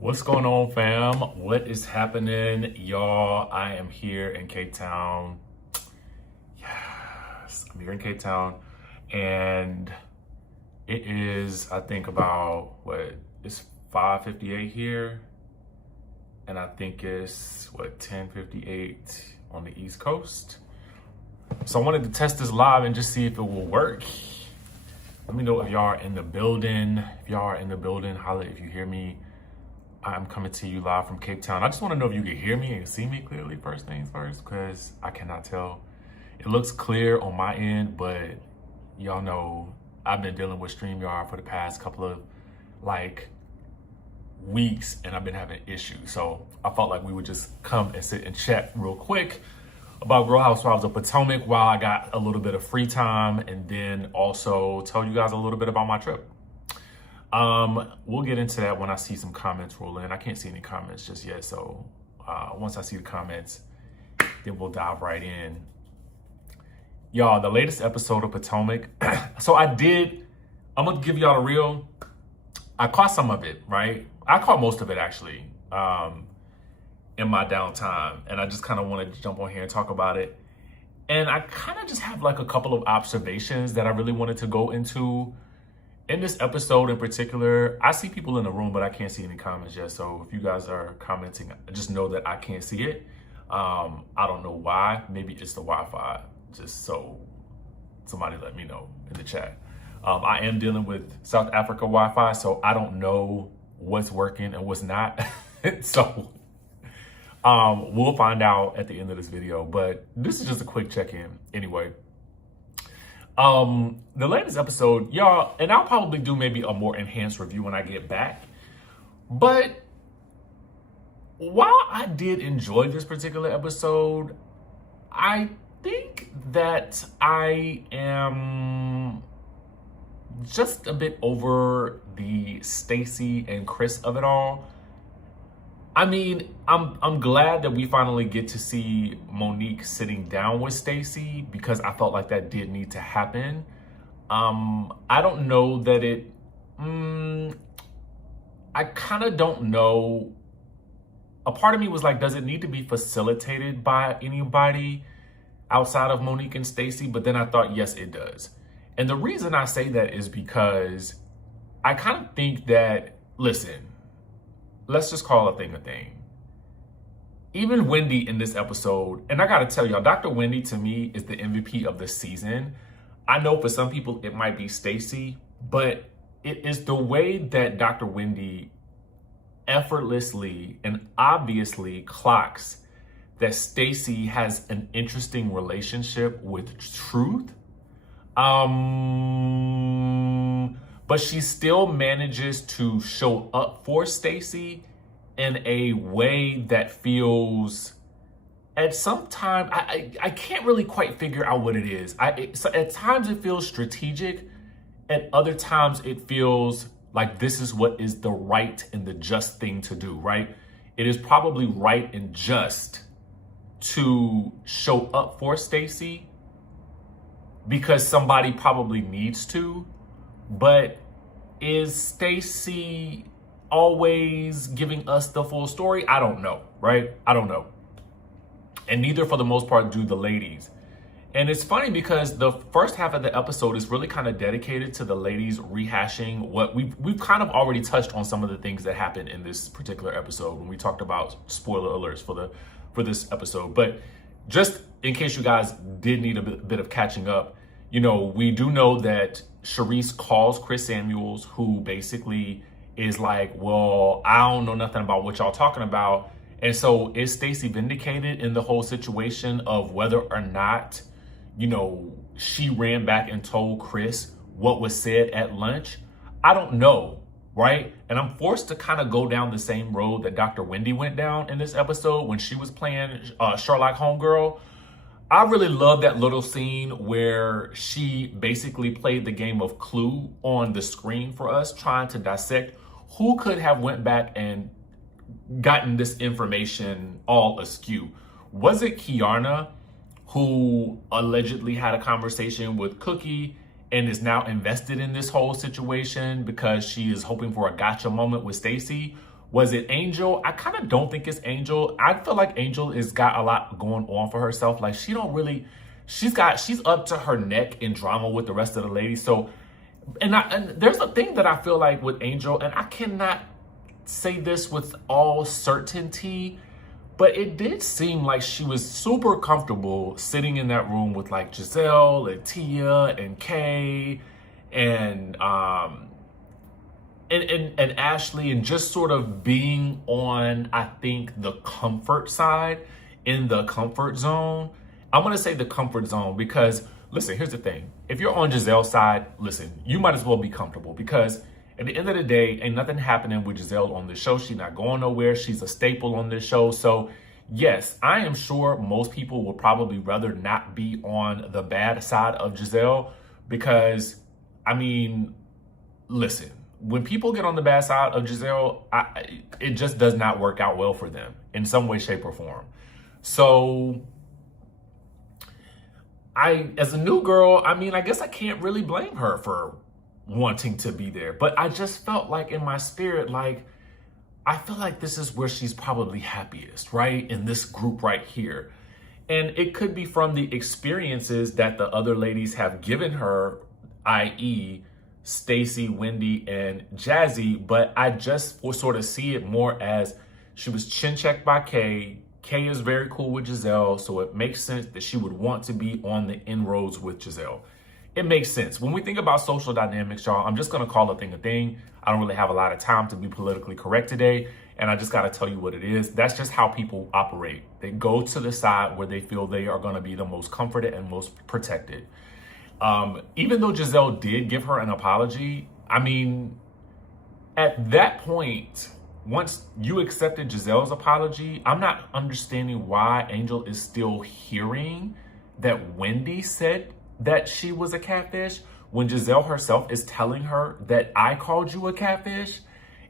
What's going on, fam? What is happening, y'all? I am here in Cape Town. Yes, I'm here in Cape Town, and it is, I think, about it's 5:58 here, and I think it's 10:58 on the East Coast. So I wanted to test this live and just see if it will work. Let me know if y'all are in the building. If y'all are in the building, holla if you hear me. I'm coming to you live from Cape Town. I just want to know if you can hear me and see me clearly, first things first, because I cannot tell. It looks clear on my end, but y'all know I've been dealing with StreamYard for the past couple of weeks, and I've been having issues. So I felt like we would just come and sit and chat real quick about Real Housewives of Potomac while I got a little bit of free time, and then also tell you guys a little bit about my trip. We'll get into that when I see some comments roll in. I can't see any comments just yet, so once I see the comments, then we'll dive right in. Y'all, the latest episode of Potomac. So I'm gonna give y'all the real. I caught some of it, right? I caught most of it actually, in my downtime, and I just kind of wanted to jump on here and talk about it. And I kind of just have like a couple of observations that I really wanted to go into. In this episode in particular, I see people in the room, but I can't see any comments yet. So if you guys are commenting, just know that I can't see it. I don't know why. Maybe it's the Wi-Fi. Just so somebody let me know in the chat. I am dealing with South Africa Wi-Fi, so I don't know what's working and what's not. So we'll find out at the end of this video. But this is just a quick check-in anyway. The latest episode, y'all, and I'll probably do maybe a more enhanced review when I get back. But while I did enjoy this particular episode, I think that I am just a bit over the Stacey and Chris of it all. I mean, I'm glad that we finally get to see Monique sitting down with Stacey, because I felt like that did need to happen. I don't know that it, I kind of don't know. A part of me was like, does it need to be facilitated by anybody outside of Monique and Stacey? But then I thought, yes, it does. And the reason I say that is because I kind of think that, listen, let's just call a thing a thing. Even Wendy in this episode, and I gotta tell y'all, Dr. Wendy to me is the MVP of the season. I know for some people it might be Stacey, but it is the way that Dr. Wendy effortlessly and obviously clocks that Stacey has an interesting relationship with Truth. But she still manages to show up for Stacey in a way that feels, at some time, I can't really quite figure out what it is. So at times it feels strategic, at other times it feels like this is what is the right and the just thing to do, right? It is probably right and just to show up for Stacey because somebody probably needs to. But is Stacey always giving us the full story? I don't know, right? I don't know. And neither, for the most part, do the ladies. And it's funny because the first half of the episode is really kind of dedicated to the ladies rehashing what we've kind of already touched on, some of the things that happened in this particular episode when we talked about spoiler alerts for this episode. But just in case you guys did need a bit of catching up, you know, we do know that Charisse calls Chris Samuels, who basically is like, well, I don't know nothing about what y'all talking about. And so is Stacey vindicated in the whole situation of whether or not, you know, she ran back and told Chris what was said at lunch? I don't know, right? And I'm forced to kind of go down the same road that Dr. Wendy went down in this episode when she was playing Sherlock Homegirl. I really love that little scene where she basically played the game of Clue on the screen for us, trying to dissect who could have went back and gotten this information all askew. Was it Kiana, who allegedly had a conversation with Cookie and is now invested in this whole situation because she is hoping for a gotcha moment with Stacey? Was it Angel? I kind of don't think it's Angel. I feel like Angel has got a lot going on for herself. Like she's up to her neck in drama with the rest of the ladies. So, and there's a thing that I feel like with Angel, and I cannot say this with all certainty, but it did seem like she was super comfortable sitting in that room with like Giselle and Tia and Kay and Ashley, and just sort of being on, I think, the comfort side, in the comfort zone. I'm going to say the comfort zone because, listen, here's the thing. If you're on Giselle's side, listen, you might as well be comfortable because at the end of the day, ain't nothing happening with Giselle on this show. She's not going nowhere. She's a staple on this show. So yes, I am sure most people would probably rather not be on the bad side of Giselle because, I mean, listen, when people get on the bad side of Giselle, it just does not work out well for them in some way, shape, or form. So as a new girl, I mean, I guess I can't really blame her for wanting to be there, but I just felt like in my spirit, like, I feel like this is where she's probably happiest, right? In this group right here. And it could be from the experiences that the other ladies have given her, i.e., Stacey, Wendy, and Jazzy, but I just sort of see it more as she was chin checked by Kay. Kay is very cool with Giselle, so it makes sense that she would want to be on the inroads with Giselle. It makes sense. When we think about social dynamics, y'all, I'm just going to call a thing a thing. I don't really have a lot of time to be politically correct today, and I just got to tell you what it is. That's just how people operate. They go to the side where they feel they are going to be the most comforted and most protected. Even though Giselle did give her an apology, I mean, at that point, once you accepted Giselle's apology, I'm not understanding why Angel is still hearing that Wendy said that she was a catfish when Giselle herself is telling her that I called you a catfish.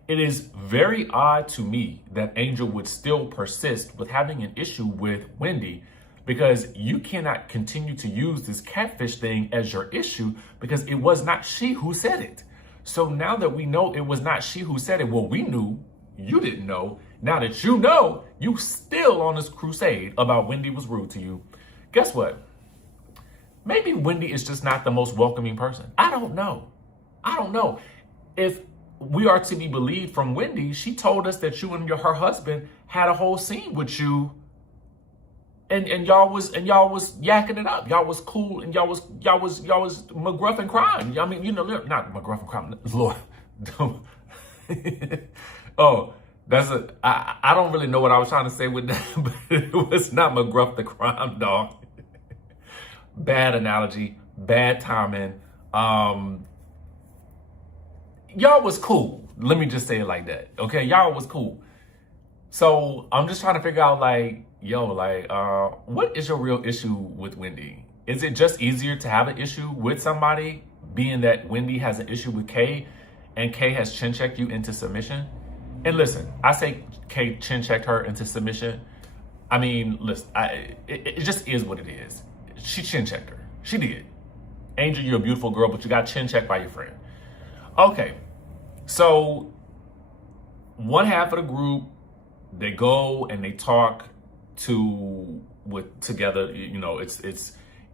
It is very odd to me that Angel would still persist with having an issue with Wendy, because you cannot continue to use this catfish thing as your issue because it was not she who said it. So now that we know it was not she who said it, well, we knew, you didn't know. Now that you know, you still on this crusade about Wendy was rude to you. Guess what? Maybe Wendy is just not the most welcoming person. I don't know. If we are to be believed from Wendy, she told us that you and her husband had a whole scene with you. And y'all was yakking it up. Y'all was cool, and y'all was McGruff and crime. I mean, you know, not McGruff and crime. Lord, oh, I don't really know what I was trying to say with that, but it was not McGruff the crime dog. Bad analogy, bad timing. Y'all was cool. Let me just say it like that. Okay, y'all was cool. So I'm just trying to figure out, like, what is your real issue with Wendy? Is it just easier to have an issue with somebody, being that Wendy has an issue with Kay, and Kay has chin checked you into submission? And listen, I say Kay chin checked her into submission. I mean, listen, it just is what it is. She chin checked her. She did. Angel, you're a beautiful girl, but you got chin checked by your friend. Okay, so one half of the group, they go and they talk together. You know, it's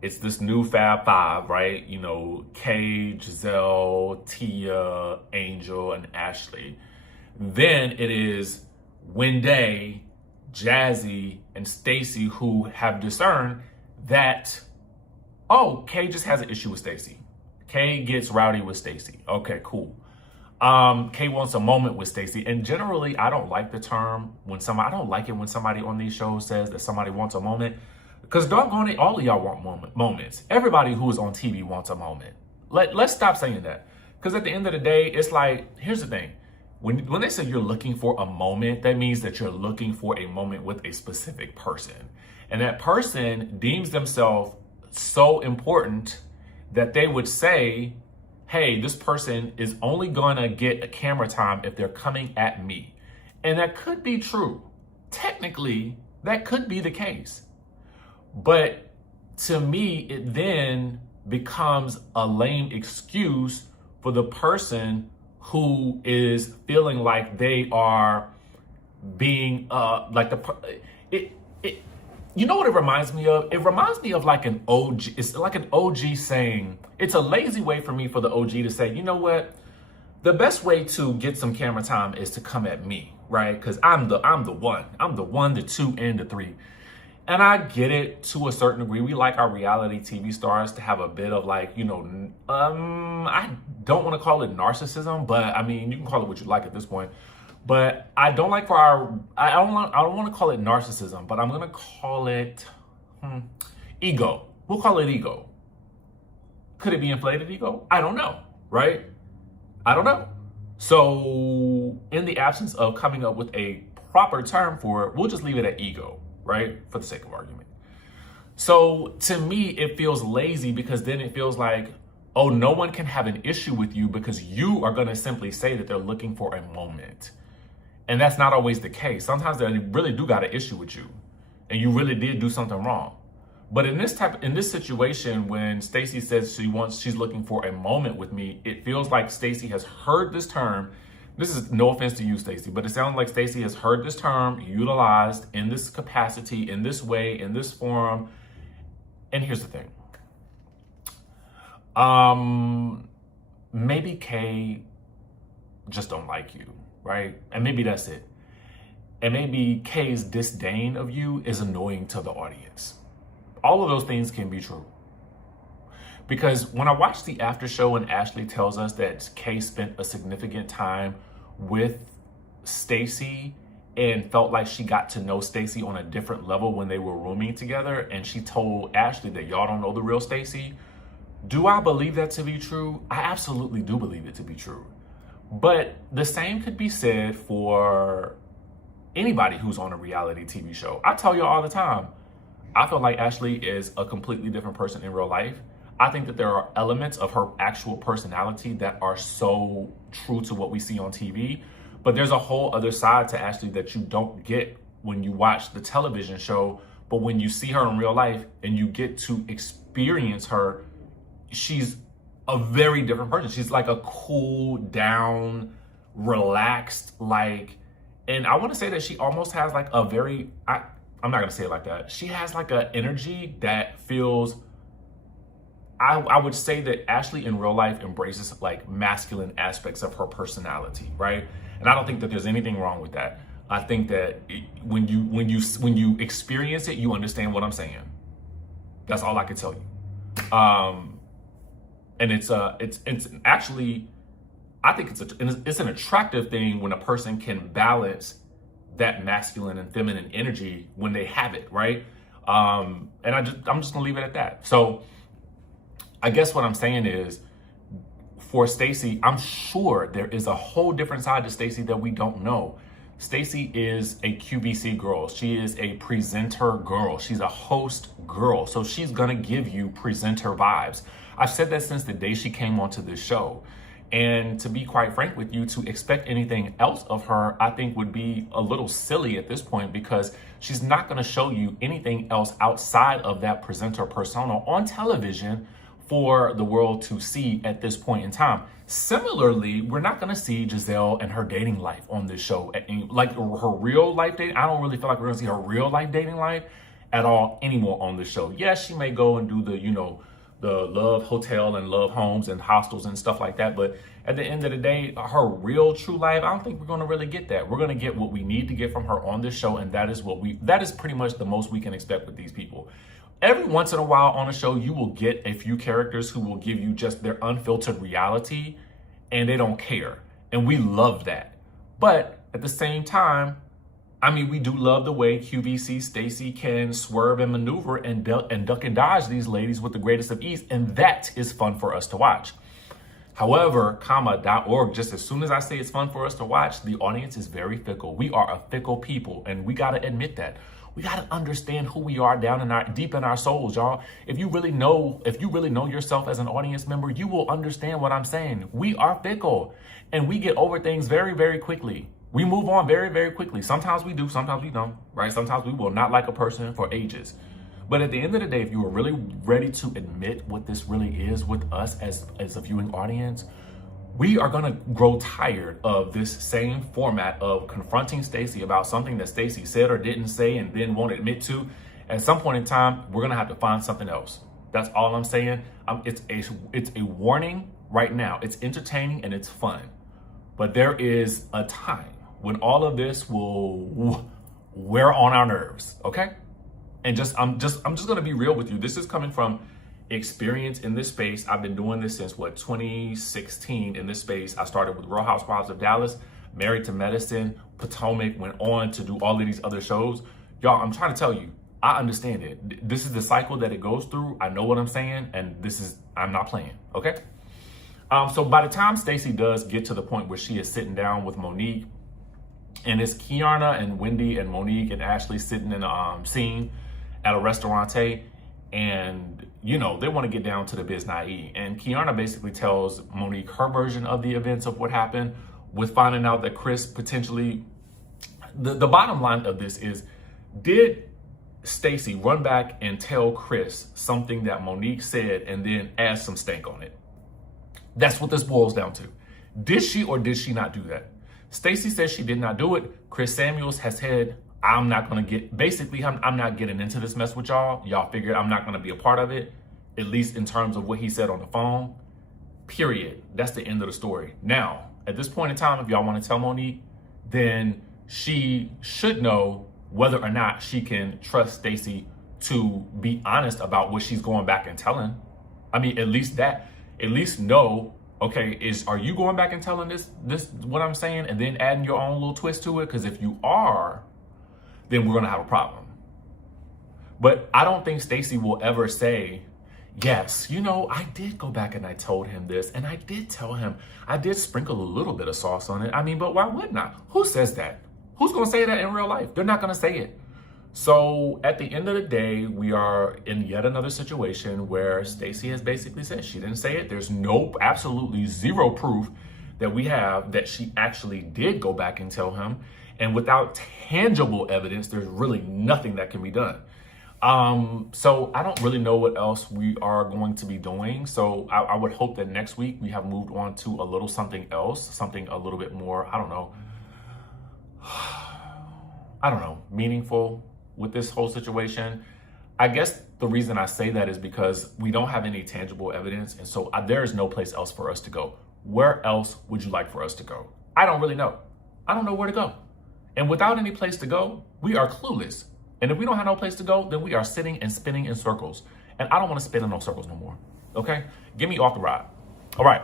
this new Fab Five, right? You know, Kay, Giselle, Tia, Angel, and Ashley. Then it is Wendy, Jazzy, and Stacey who have discerned that, oh, Kay just has an issue with Stacey. Kay gets rowdy with Stacey. Okay, cool. Kay wants a moment with Stacey. And generally, I don't like the term I don't like it when somebody on these shows says that somebody wants a moment. Because doggone it, all of y'all want moments. Everybody who is on TV wants a moment. Let's stop saying that. Because at the end of the day, it's like, here's the thing. When they say you're looking for a moment, that means that you're looking for a moment with a specific person. And that person deems themselves so important that they would say, hey, this person is only going to get a camera time if they're coming at me. And that could be true. Technically, that could be the case. But to me, it then becomes a lame excuse for the person who is feeling like they are being like it you know what it reminds me of? It reminds me of like an OG. It's like an OG saying, it's a lazy way for me for the OG to say, you know what? The best way to get some camera time is to come at me, right? Because I'm the one. I'm the one, the two, and the three. And I get it to a certain degree. We like our reality TV stars to have a bit of like, you know, I don't want to call it narcissism, but I mean, you can call it what you like at this point. But I don't like for our, I don't want to call it narcissism, but I'm going to call it ego. We'll call it ego. Could it be inflated ego? I don't know, right? I don't know. So in the absence of coming up with a proper term for it, we'll just leave it at ego, right? For the sake of argument. So to me, it feels lazy because then it feels like, oh, no one can have an issue with you because you are going to simply say that they're looking for a moment. And that's not always the case. Sometimes they really do got an issue with you and you really did do something wrong. But in this situation, when Stacey says she's looking for a moment with me, it feels like Stacey has heard this term. This is no offense to you, Stacey, but it sounds like Stacey has heard this term utilized in this capacity, in this way, in this form. And here's the thing. Maybe Kay just don't like you, right? And maybe that's it. And maybe Kay's disdain of you is annoying to the audience. All of those things can be true. Because when I watched the after show and Ashley tells us that Kay spent a significant time with Stacey and felt like she got to know Stacey on a different level when they were rooming together, and she told Ashley that y'all don't know the real Stacey. Do I believe that to be true? I absolutely do believe it to be true. But the same could be said for anybody who's on a reality TV show. I tell you all the time, I feel like Ashley is a completely different person in real life. I think that there are elements of her actual personality that are so true to what we see on TV. But there's a whole other side to Ashley that you don't get when you watch the television show. But when you see her in real life and you get to experience her, she's a very different person. She's like a cool down, relaxed, like, and I want to say that she almost has like a very, I'm not going to say it like that. She has like an energy that feels, I would say that Ashley in real life embraces like masculine aspects of her personality, right? And I don't think that there's anything wrong with that. I think that when you experience it, you understand what I'm saying. That's all I can tell you. And it's actually, I think it's an attractive thing when a person can balance that masculine and feminine energy when they have it, right? And I'm just gonna leave it at that. So I guess what I'm saying is, for Stacey, I'm sure there is a whole different side to Stacey that we don't know. Stacey is a QVC girl. She is a presenter girl. She's a host girl. So she's gonna give you presenter vibes. I've said that since the day she came onto this show. And to be quite frank with you, to expect anything else of her, I think would be a little silly at this point, because she's not going to show you anything else outside of that presenter persona on television for the world to see at this point in time. Similarly, we're not going to see Giselle and her dating life on this show. Like her real life dating, I don't really feel like we're going to see her real life dating life at all anymore on this show. Yes, she may go and do the, the love hotel and love homes and hostels and stuff like that. But at the end of the day, her real true life, I don't think we're going to really get that. We're going to get what we need to get from her on this show. And that is pretty much the most we can expect with these people. Every once in a while on a show, you will get a few characters who will give you just their unfiltered reality and they don't care. And we love that. But at the same time, I mean, we do love the way QVC Stacey can swerve and maneuver and duck and dodge these ladies with the greatest of ease. And that is fun for us to watch. However, .org, just as soon as I say it's fun for us to watch, the audience is very fickle. We are a fickle people, and we got to admit that. We got to understand who we are deep in our souls, y'all. If you really know yourself as an audience member, you will understand what I'm saying. We are fickle, and we get over things very, very quickly. We move on very, very quickly. Sometimes we do, sometimes we don't, right? Sometimes we will not like a person for ages. But at the end of the day, if you are really ready to admit what this really is with us as a viewing audience, we are gonna grow tired of this same format of confronting Stacey about something that Stacey said or didn't say and then won't admit to. At some point in time, we're gonna have to find something else. That's all I'm saying. It's a warning right now. It's entertaining and it's fun, but there is a time when all of this will wear on our nerves. Okay, and I'm just gonna be real with you. This is coming from experience in this space. I've been doing this since 2016 in this space. I started with Real Housewives of Dallas, Married to Medicine, Potomac, went on to do all of these other shows. Y'all, I'm trying to tell you, I understand it. This is the cycle that it goes through. I know what I'm saying, and I'm not playing, okay? So by the time Stacey does get to the point where she is sitting down with Monique, and it's Kiana and Wendy and Monique and Ashley sitting in a scene at a restaurante, and they want to get down to the biz naive. And Kiana basically tells Monique her version of the events of what happened, with finding out that Chris potentially, the bottom line of this is, did Stacey run back and tell Chris something that Monique said and then add some stank on it? That's what this boils down to. Did she or did she not do that? Stacey says she did not do it. Chris Samuels has said, I'm not getting into this mess with y'all. Y'all figured I'm not going to be a part of it, at least in terms of what he said on the phone. Period. That's the end of the story. Now, at this point in time, if y'all want to tell Monique, then she should know whether or not she can trust Stacey to be honest about what she's going back and telling. I mean, at least know, okay, are you going back and telling this what I'm saying and then adding your own little twist to it? Because if you are, then we're gonna have a problem. But I don't think Stacey will ever say, yes, I did go back and I told him this, and I did tell him, I did sprinkle a little bit of sauce on it. I mean, but why wouldn't I? Who says that? Who's gonna say that in real life? They're not gonna say it. So at the end of the day, we are in yet another situation where Stacey has basically said she didn't say it. There's absolutely zero proof that we have that she actually did go back and tell him. And without tangible evidence, there's really nothing that can be done. So I don't really know what else we are going to be doing. So I would hope that next week we have moved on to a little something else, something a little bit more, I don't know, meaningful with this whole situation. I guess the reason I say that is because we don't have any tangible evidence. And so there is no place else for us to go. Where else would you like for us to go? I don't really know. I don't know where to go. And without any place to go, we are clueless. And if we don't have no place to go, then we are sitting and spinning in circles. And I don't want to spin in those circles no more. Okay? Get me off the ride. All right.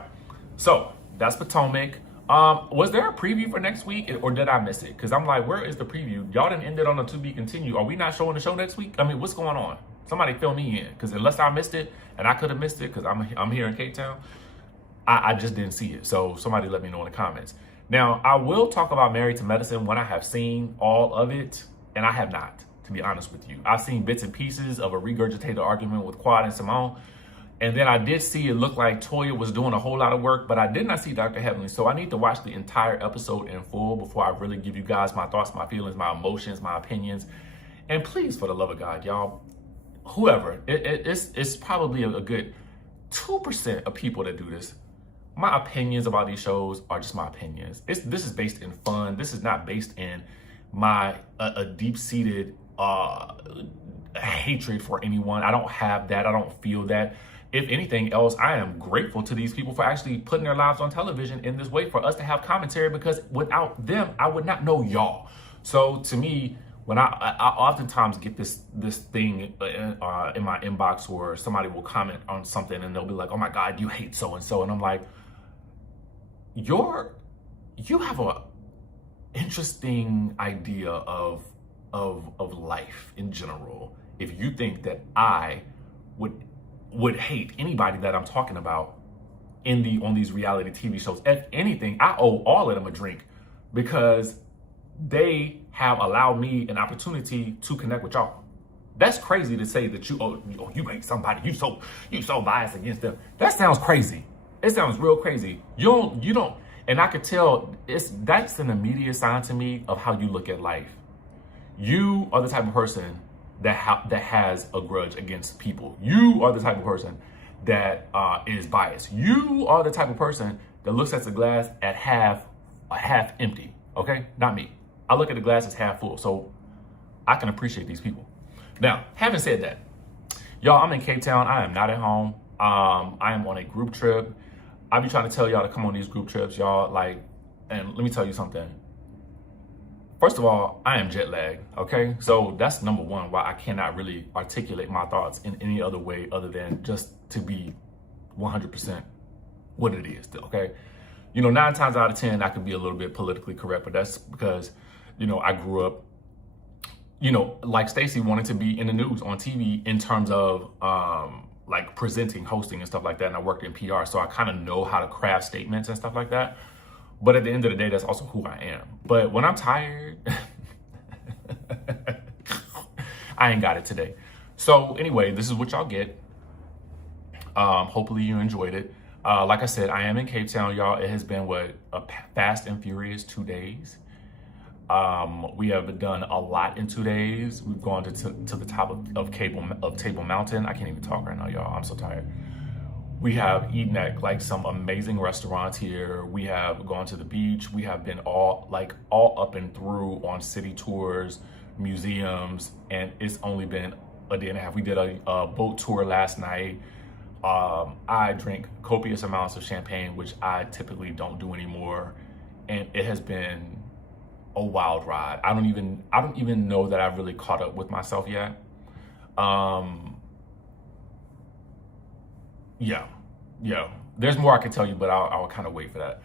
So that's Potomac. Was there a preview for next week, or did I miss it? Because I'm like, where is the preview? Y'all didn't end it on a to be continued. Are we not showing the show next week? I mean, what's going on? Somebody fill me in, because unless I missed it, and I could have missed it because I'm here in Cape Town, I just didn't see it. So somebody let me know in the comments. Now, I will talk about Married to Medicine when I have seen all of it, and I have not, to be honest with you. I've seen bits and pieces of a regurgitated argument with Quad and Simone, and then I did see it look like Toya was doing a whole lot of work, but I did not see Dr. Heavenly, so I need to watch the entire episode in full before I really give you guys my thoughts, my feelings, my emotions, my opinions. And please, for the love of God, y'all, whoever, it's probably a good 2% of people that do this. My opinions about these shows are just my opinions. This is based in fun. This is not based in a deep-seated hatred for anyone. I don't have that. I don't feel that. If anything else, I am grateful to these people for actually putting their lives on television in this way for us to have commentary, because without them, I would not know y'all. So to me, when I oftentimes get this thing in my inbox where somebody will comment on something and they'll be like, oh my God, you hate so-and-so. And I'm like, you have a interesting idea of life in general if you think that I would hate anybody that I'm talking about on these reality TV shows. If anything, I owe all of them a drink, because they have allowed me an opportunity to connect with y'all. That's crazy to say that you hate somebody, you so biased against them. That sounds crazy. It sounds real crazy. You don't, and I could tell that's an immediate sign to me of how you look at life. You are the type of person that has a grudge against people. You are the type of person that is biased. You are the type of person that looks at the glass at half empty, okay? Not me. I look at the glass as half full, so I can appreciate these people. Now, having said that, y'all, I'm in Cape Town. I am not at home. I am on a group trip. I be trying to tell y'all to come on these group trips, y'all. Like, and let me tell you something. First of all, I am jet lagged, okay? So that's number one, why I cannot really articulate my thoughts in any other way other than just to be 100% what it is, okay? 9 times out of 10, I could be a little bit politically correct, but that's because, I grew up, like Stacey wanted to be in the news on TV in terms of like presenting, hosting and stuff like that. And I worked in PR, so I kind of know how to craft statements and stuff like that. But at the end of the day, that's also who I am. But when I'm tired, I ain't got it today. So anyway, this is what y'all get. Hopefully you enjoyed it. Like I said, I am in Cape Town, y'all. It has been a fast and furious 2 days. We have done a lot in 2 days. We've gone to the top of Table Mountain. I can't even talk right now, y'all. I'm so tired. We have eaten at like some amazing restaurants here. We have gone to the beach. We have been all up and through on city tours, museums, and it's only been a day and a half. We did a boat tour last night. I drink copious amounts of champagne, which I typically don't do anymore, and it has been a wild ride. I don't even know that I've really caught up with myself yet. Yeah. There's more I can tell you, but I'll kind of wait for that.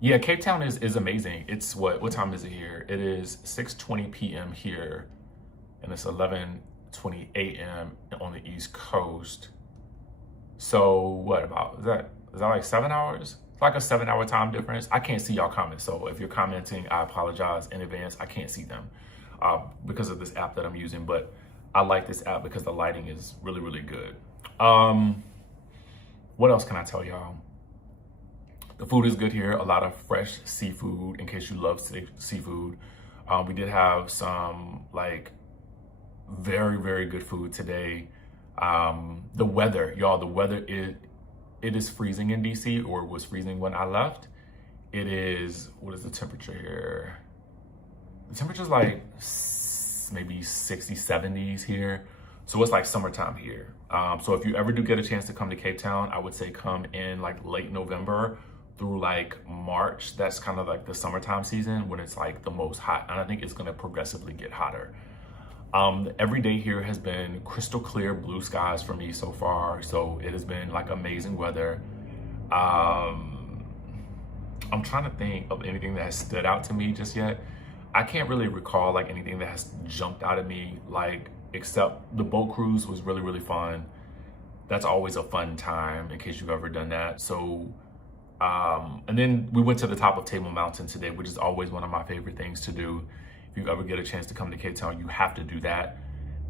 Yeah, Cape Town is amazing. It's what time is it here? It is 6:20 p.m. here, and it's 11:20 a.m. on the East Coast. So what about, is that like 7 hours? It's like a 7-hour time difference. I can't see y'all comments, so if you're commenting, I apologize in advance. I can't see them because of this app that I'm using, but I like this app because the lighting is really, really good. What else can I tell y'all? The food is good here. A lot of fresh seafood, in case you love seafood. We did have some like very, very good food today. The weather, y'all, it is freezing in DC, or it was freezing when I left. It is, what is the temperature here? The temperature's like maybe 60s, 70s here. So it's like summertime here. So if you ever do get a chance to come to Cape Town, I would say come in like late November through like March. That's kind of like the summertime season when it's like the most hot. And I think it's gonna progressively get hotter. Every day here has been crystal clear blue skies for me so far. So it has been like amazing weather. I'm trying to think of anything that has stood out to me just yet. I can't really recall like anything that has jumped out at me, like, except the boat cruise was really, really fun. That's always a fun time in case you've ever done that. So, and then we went to the top of Table Mountain today, which is always one of my favorite things to do. If you ever get a chance to come to Cape Town, you have to do that.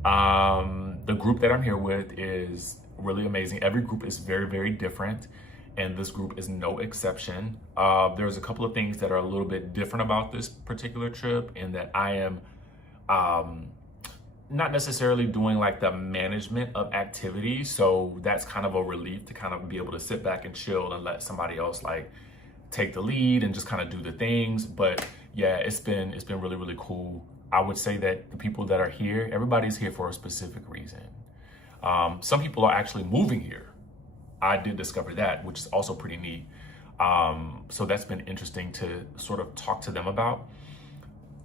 The group that I'm here with is really amazing. Every group is very, very different, and this group is no exception. There's a couple of things that are a little bit different about this particular trip, in that I am not necessarily doing like the management of activities. So that's kind of a relief to kind of be able to sit back and chill and let somebody else like take the lead and just kind of do the things. But yeah, it's been really, really cool. I would say that the people that are here, everybody's here for a specific reason. Some people are actually moving here. I did discover that, which is also pretty neat. So that's been interesting to sort of talk to them about.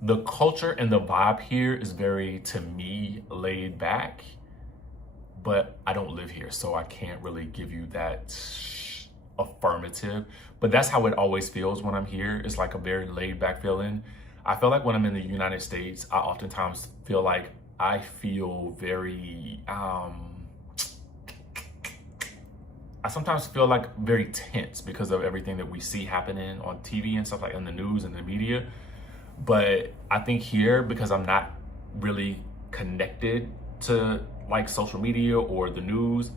The culture and the vibe here is very, to me, laid back, but I don't live here, so I can't really give you that affirmative. But that's how it always feels when I'm here. It's like a very laid back feeling. I feel like when I'm in the United States, I oftentimes feel like I feel very, I sometimes feel like very tense because of everything that we see happening on TV and stuff, like in the news and the media. But I think here, because I'm not really connected to like social media or the news,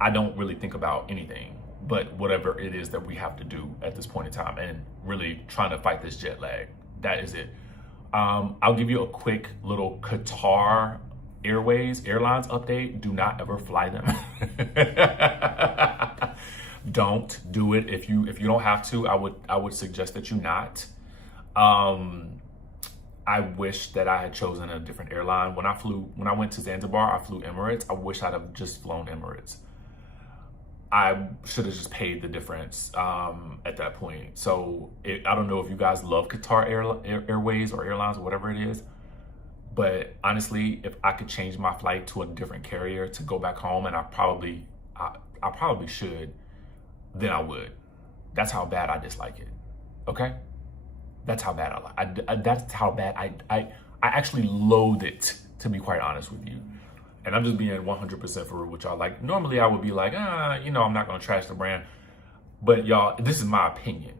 I don't really think about anything but whatever it is that we have to do at this point in time, and really trying to fight this jet lag. That is it. I'll give you a quick little Qatar Airlines update. Do not ever fly them. Don't do it. If you don't have to, I would suggest that you not. I wish that I had chosen a different airline. When I went to Zanzibar, I flew Emirates. I wish I'd have just flown Emirates. I should have just paid the difference at that point. So I don't know if you guys love Qatar Airways or airlines or whatever it is, but honestly, if I could change my flight to a different carrier to go back home, and I probably should, then I would. That's how bad I dislike it. Okay, that's how bad that's how bad I actually loathe it, to be quite honest with you. And I'm just being 100% for real with y'all. Like, normally I would be like, I'm not gonna trash the brand. But y'all, this is my opinion.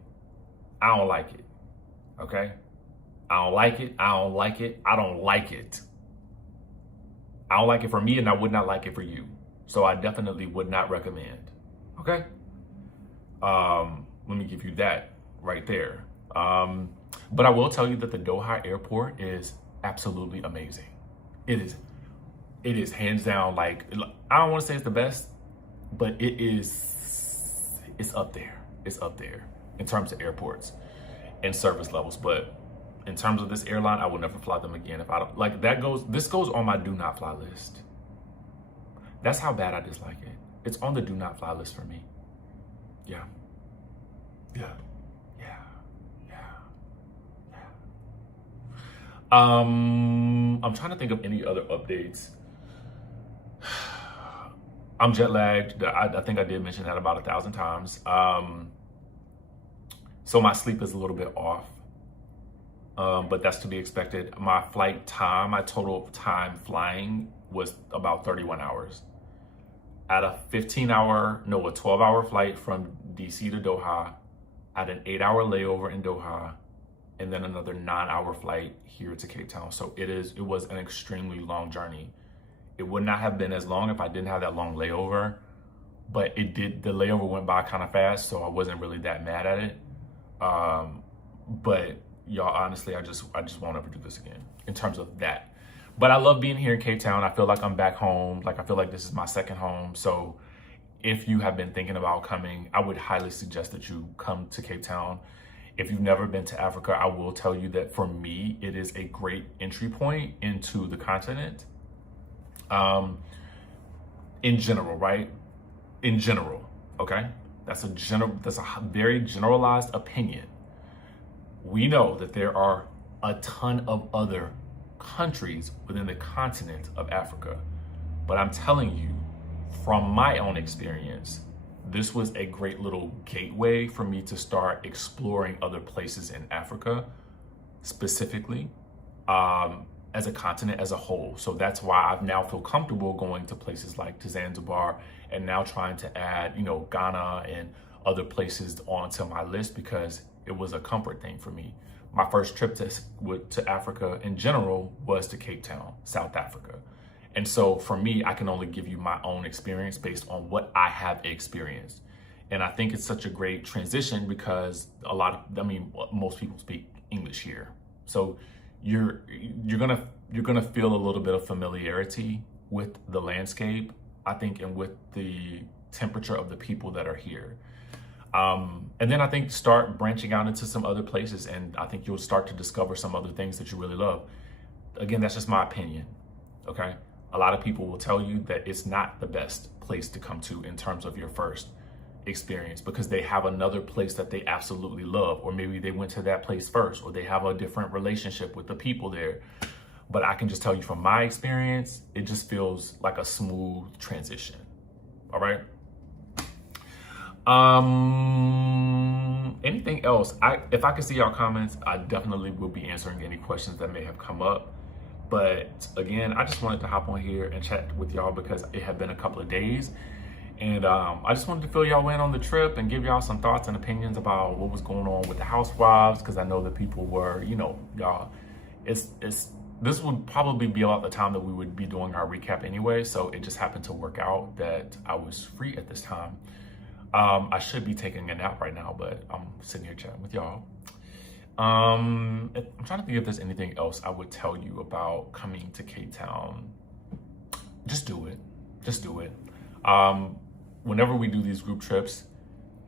I don't like it, okay? I don't like it, I don't like it, I don't like it. I don't like it for me, and I would not like it for you. So I definitely would not recommend, okay? Let me give you that right there. But I will tell you that the Doha airport is absolutely amazing. It is hands down, like, I don't want to say it's the best, but it's up there. It's up there in terms of airports and service levels. But in terms of this airline, I will never fly them again. If I don't like this goes on my do not fly list. That's how bad I dislike it. It's on the do not fly list for me. Yeah. I'm trying to think of any other updates. I'm jet lagged. I think I did mention that about 1,000 times. So my sleep is a little bit off, but that's to be expected. My flight time, my total time flying was about 31 hours. At a 12-hour flight from DC to Doha, at an 8-hour layover in Doha, and then another 9-hour flight here to Cape Town. So it was an extremely long journey. It would not have been as long if I didn't have that long layover, but the layover went by kind of fast, so I wasn't really that mad at it. But y'all, honestly, I just won't ever do this again in terms of that. But I love being here in Cape Town. I feel like I'm back home. Like, I feel like this is my second home. So if you have been thinking about coming, I would highly suggest that you come to Cape Town. If you've never been to Africa, I will tell you that for me, it is a great entry point into the continent. In general, right? In general, okay? That's a very generalized opinion. We know that there are a ton of other countries within the continent of Africa, but I'm telling you, from my own experience, this was a great little gateway for me to start exploring other places in Africa, specifically, as a continent as a whole. So that's why I now feel comfortable going to places like to Zanzibar, and now trying to add, Ghana and other places onto my list, because it was a comfort thing for me. My first trip to Africa in general was to Cape Town, South Africa. And so for me, I can only give you my own experience based on what I have experienced. And I think it's such a great transition because most people speak English here. So you're gonna feel a little bit of familiarity with the landscape, I think, and with the temperature of the people that are here. And then I think start branching out into some other places, and I think you'll start to discover some other things that you really love. Again, that's just my opinion, okay? A lot of people will tell you that it's not the best place to come to in terms of your first experience, because they have another place that they absolutely love, or maybe they went to that place first, or they have a different relationship with the people there. But I can just tell you from my experience, it just feels like a smooth transition. All right. Anything else? If I can see y'all comments, I definitely will be answering any questions that may have come up. But again, I just wanted to hop on here and chat with y'all because it had been a couple of days. And I just wanted to fill y'all in on the trip and give y'all some thoughts and opinions about what was going on with the housewives, because I know that people were, y'all, this would probably be about the time that we would be doing our recap anyway. So it just happened to work out that I was free at this time. I should be taking a nap right now, but I'm sitting here chatting with y'all. I'm trying to think if there's anything else I would tell you about coming to Cape Town. Just do it. Just do it. Whenever we do these group trips,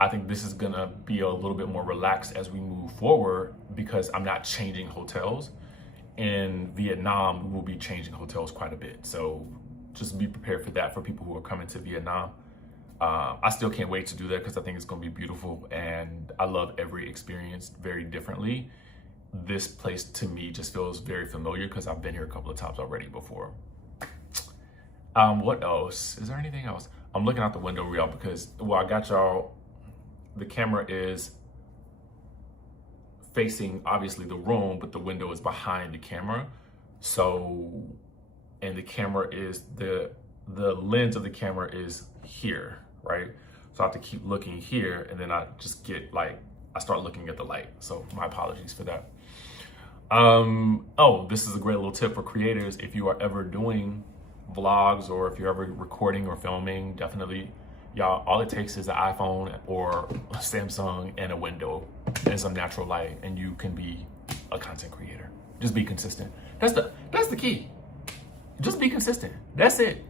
I think this is gonna be a little bit more relaxed as we move forward because I'm not changing hotels. In Vietnam, we will be changing hotels quite a bit. So just be prepared for that for people who are coming to Vietnam. I still can't wait to do that because I think it's gonna be beautiful, and I love every experience very differently. This place to me just feels very familiar because I've been here a couple of times already before. What else? Is there anything else? I'm looking out the window, real, because, well, I got y'all, the camera is facing, obviously, the room, but the window is behind the camera. So, and the camera is, the lens of the camera is here, right? So I have to keep looking here, and then I just get like, I start looking at the light. So my apologies for that. Oh, this is a great little tip for creators. If you are ever doing vlogs or if you're ever recording or filming, definitely, y'all, all it takes is an iPhone or a Samsung and a window and some natural light, and you can be a content creator. Just be consistent. That's the key. Just be consistent. That's it.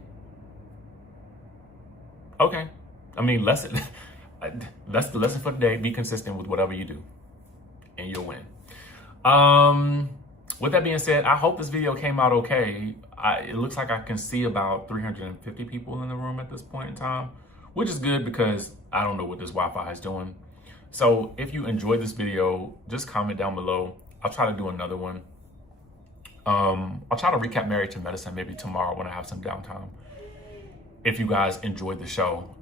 Okay. I mean, that's the lesson for today. Be consistent with whatever you do, and you'll win. With that being said, I hope this video came out okay. It looks like I can see about 350 people in the room at this point in time, which is good because I don't know what this Wi-Fi is doing. So if you enjoyed this video, just comment down below. I'll try to do another one. I'll try to recap Married to Medicine maybe tomorrow when I have some downtime. If you guys enjoyed the show.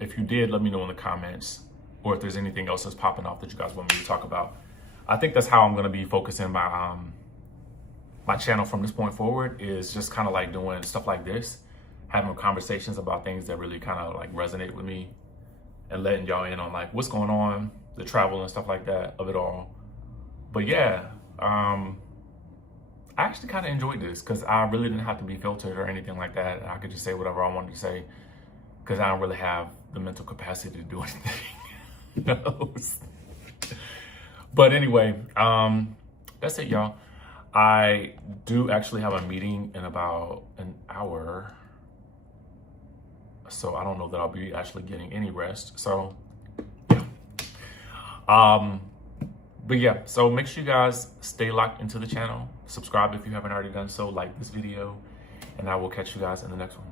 If you did, let me know in the comments, or if there's anything else that's popping off that you guys want me to talk about. I think that's how I'm gonna be focusing my my channel from this point forward, is just kind of like doing stuff like this, having conversations about things that really kind of like resonate with me, and letting y'all in on like what's going on, the travel and stuff like that of it all. But yeah, I actually kind of enjoyed this because I really didn't have to be filtered or anything like that. I could just say whatever I wanted to say because I don't really have the mental capacity to do anything. But anyway, that's it, y'all. I do actually have a meeting in about an hour, so I don't know that I'll be actually getting any rest. So yeah. But yeah, so make sure you guys stay locked into the channel. Subscribe if you haven't already done so. Like this video, and I will catch you guys in the next one.